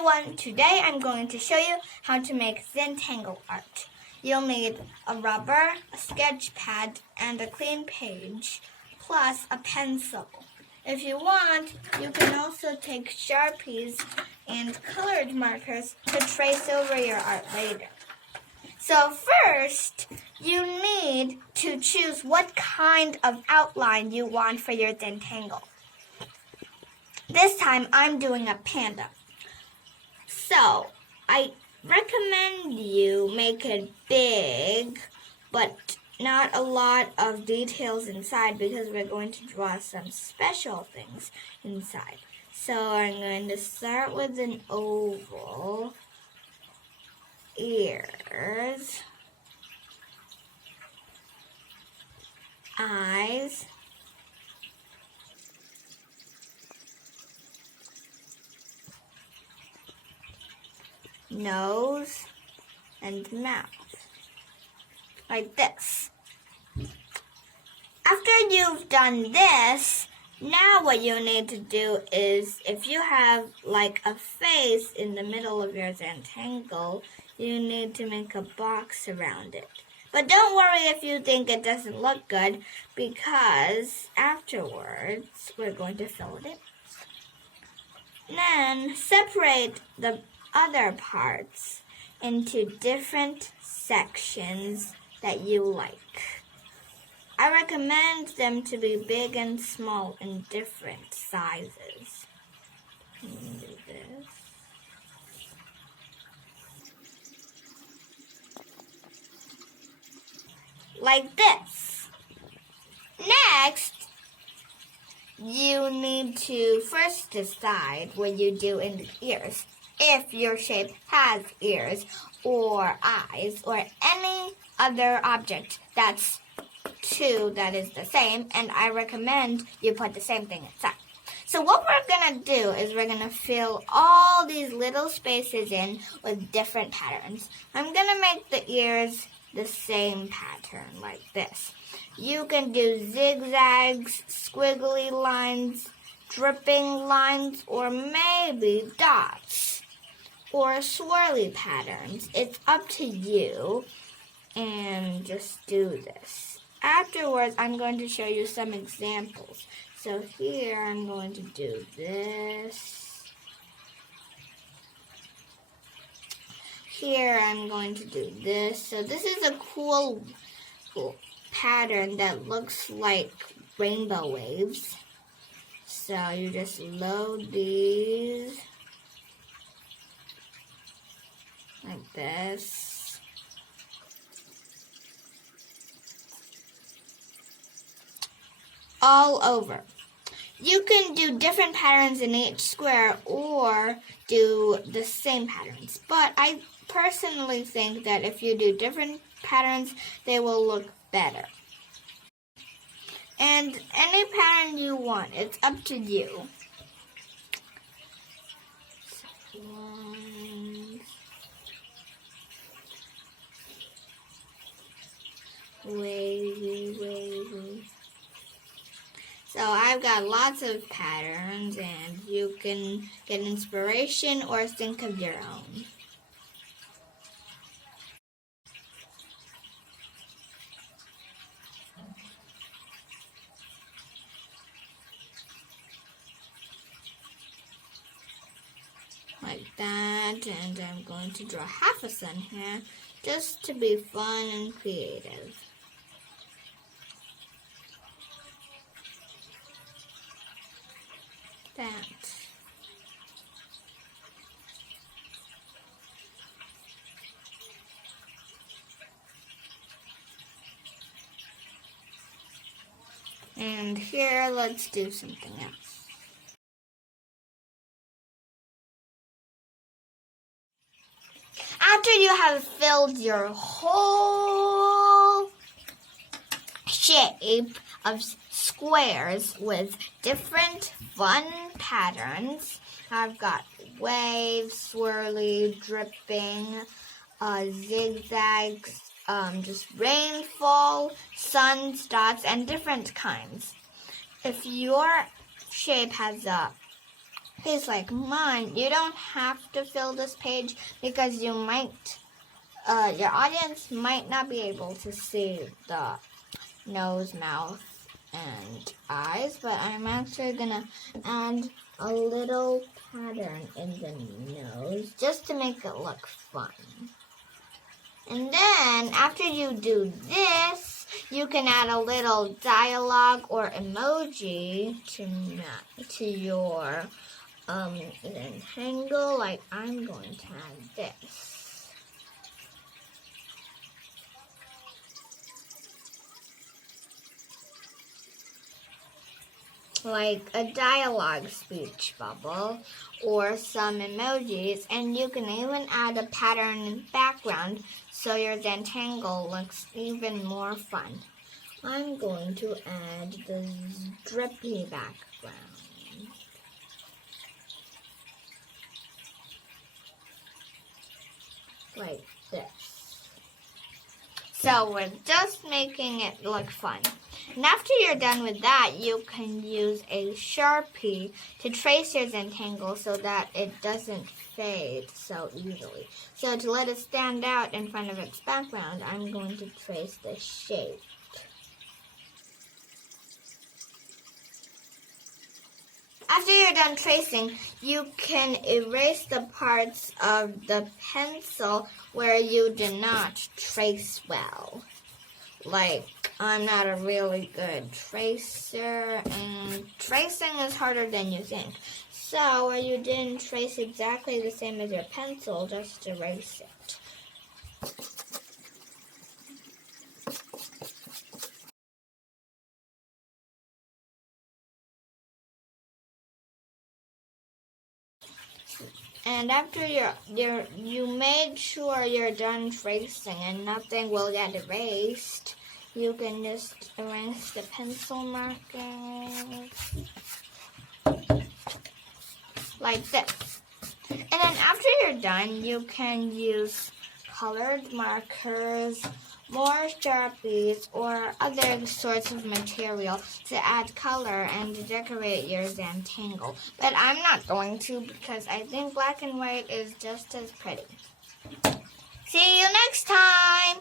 everyone, today I'm going to show you how to make Zentangle art. You'll need a rubber, a sketch pad, and a clean page, plus a pencil. If you want, you can also take Sharpies and colored markers to trace over your art later. So first, you need to choose what kind of outline you want for your Zentangle. This time, I'm doing a panda. So, I recommend you make it big, but not a lot of details inside because we're going to draw some special things inside. So, I'm going to start with an oval, ears, eyes, nose, and mouth, like this. After you've done this, now what you need to do is, if you have like a face in the middle of your Zentangle, you need to make a box around it. But don't worry if you think it doesn't look good, because afterwards we're going to fill it in. Then separate the other parts into different sections that you like. I recommend them to be big and small in different sizes. Do this. Like this. Next, you need to first decide what you do in the ears. If your shape has ears or eyes or any other object that is the same, and I recommend you put the same thing inside. So what we're going to do is we're going to fill all these little spaces in with different patterns. I'm going to make the ears the same pattern like this. You can do zigzags, squiggly lines, dripping lines, or maybe dots or swirly patterns. It's up to you, and just do this. Afterwards, I'm going to show you some examples. So here I'm going to do this. Here I'm going to do this. So this is a cool pattern that looks like rainbow waves. So you just load these like this. All over. You can do different patterns in each square or do the same patterns. But I personally think that if you do different patterns, they will look better. And any pattern you want, it's up to you. Wavy. So I've got lots of patterns, and you can get inspiration or think of your own. Like that, and I'm going to draw half a sun here, just to be fun and creative. That. And here, let's do something else. After you have filled your whole shape of squares with different fun patterns, I've got waves, swirly, dripping, zigzags, just rainfall, suns, dots, and different kinds. If your shape has a He's like, Mom, you don't have to fill this page because you might, your audience might not be able to see the nose, mouth, and eyes, but I'm actually gonna add a little pattern in the nose just to make it look fun. And then after you do this, you can add a little dialogue or emoji to your Zentangle. Like I'm going to add this. Like a dialogue speech bubble or some emojis, and you can even add a pattern in the background so your Zentangle looks even more fun. I'm going to add the drippy background. Like this. So we're just making it look fun. And after you're done with that, you can use a Sharpie to trace your Zentangle so that it doesn't fade so easily. So to let it stand out in front of its background, I'm going to trace the shape. After you're done tracing, you can erase the parts of the pencil where you did not trace well. Like, I'm not a really good tracer, and tracing is harder than you think. So, where you didn't trace exactly the same as your pencil, just erase it. And after you made sure you're done tracing and nothing will get erased, you can just erase the pencil markers like this. And then after you're done, you can use colored markers, more Sharpies, or other sorts of material to add color and to decorate your Zentangle. But I'm not going to because I think black and white is just as pretty. See you next time!